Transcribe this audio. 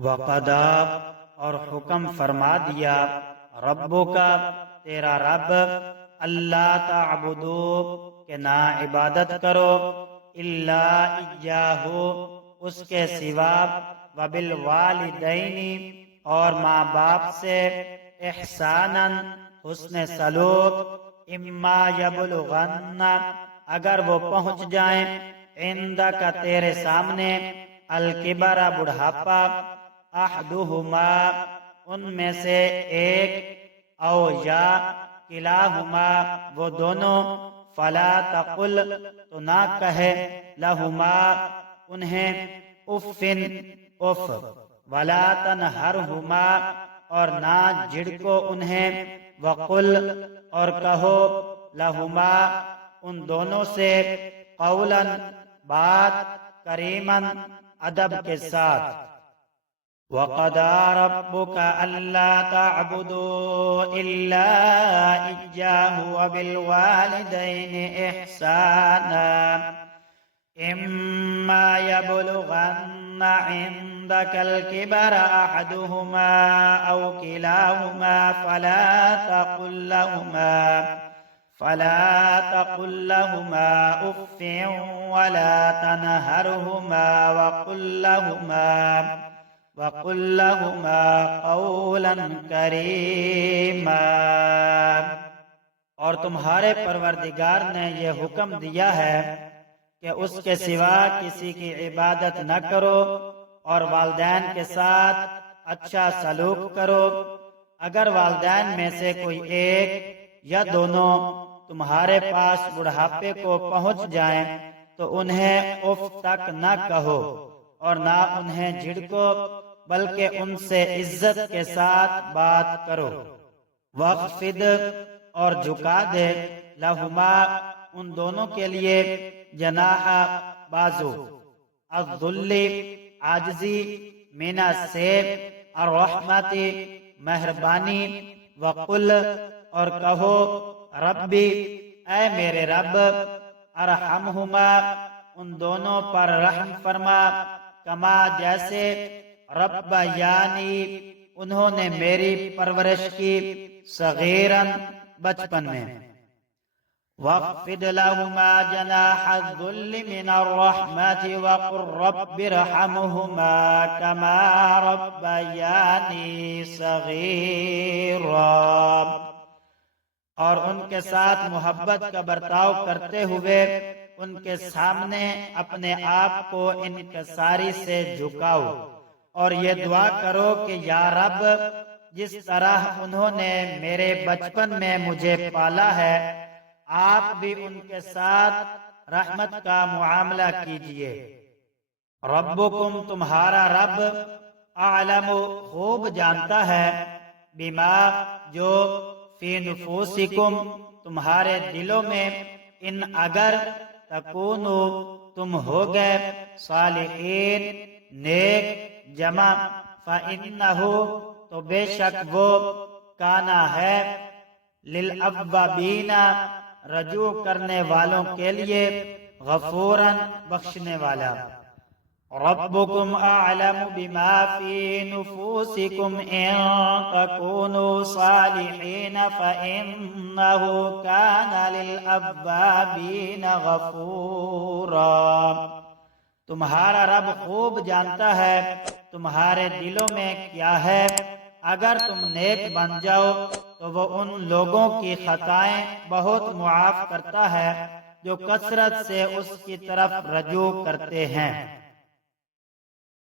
وقضا اور حکم فرما دیا ربو کا تیرا رب اللہ تعبدو کہ نہ عبادت کرو الا ایاہ اس کے سوا وبالوالدین اور ماں باپ سے احسانا حسن سلوک اما یبلغن اگر وہ پہنچ جائیں عندک تیرے سامنے الکبر بڑھاپا احدہما ان میں سے ایک او یا کلاہما وہ دونوں فلا تقل تو نہ کہے لہما انہیں افن اف ولا تنہرہما اور نہ جھڑکو انہیں وقل اور کہو لہما ان دونوں سے قولا بات کریما ادب کے ساتھ وَقَضَى رَبُّكَ أَلَّا تَعْبُدُوا إِلَّا إِيَّاهُ وَبِالْوَالِدَيْنِ إِحْسَانًا إِمَّا يَبْلُغَنَّ عِندَكَ الْكِبَرَ أَحَدُهُمَا أَوْ كِلَاهُمَا فلا تقل لهما أف ولا تنهرهما وقل لهما قولا کریما اور تمہارے پروردگار نے یہ حکم دیا ہے کہ اس کے سوا کسی کی عبادت نہ کرو اور والدین کے ساتھ اچھا سلوک کرو اگر والدین میں سے کوئی ایک یا دونوں تمہارے پاس بڑھاپے کو پہنچ جائیں تو انہیں اف تک نہ کہو اور نہ انہیں جھڑکو بلکہ ان سے عزت کے ساتھ بات کرو وخفض اور جھکا دے لہما ان دونوں کے لیے جناح بازو الذل عاجزی من السیب الرحمت مہربانی وقل اور کہو ربی اے میرے رب ارحمہما ان دونوں پر رحم فرما کما جیسے رب یعنی انہوں نے میری پرورش کی صغیراً بچپن میں وَاخْفِضْ لَهُمَا جَنَاحَ الذُّلِّ مِنَ الرَّحْمَةِ وَقُلْ رَبِّ ارْحَمْهُمَا كَمَا رَبَّيَانِي صَغِيرًا اور ان کے ساتھ محبت کا برتاؤ کرتے ہوئے ان کے سامنے اپنے آپ کو انکساری سے جھکاؤ اور یہ دعا کرو کہ یا رب جس طرح انہوں نے میرے بچپن میں مجھے پالا ہے آپ بھی ان کے ساتھ رحمت کا معاملہ کیجئے ربکم تمہارا رب اعلم خوب جانتا ہے بما جو فی نفوسکم تمہارے دلوں میں ان اگر تکونو تم ہو گئے صالحین نیک جمع فَإِنَّهُ تو بے شک وہ کانا ہے للأوابین رجوع کرنے والوں کے لیے غفوراً بخشنے والا ربکم اعلم بما فی نفوسکم ان تکونوا صالحین فإنه کان للأوابین غفورا تمہارا رب خوب جانتا ہے تمہارے دلوں میں کیا ہے اگر تم نیک بن جاؤ تو وہ ان لوگوں کی خطائیں بہت معاف کرتا ہے جو کثرت سے اس کی طرف رجوع کرتے ہیں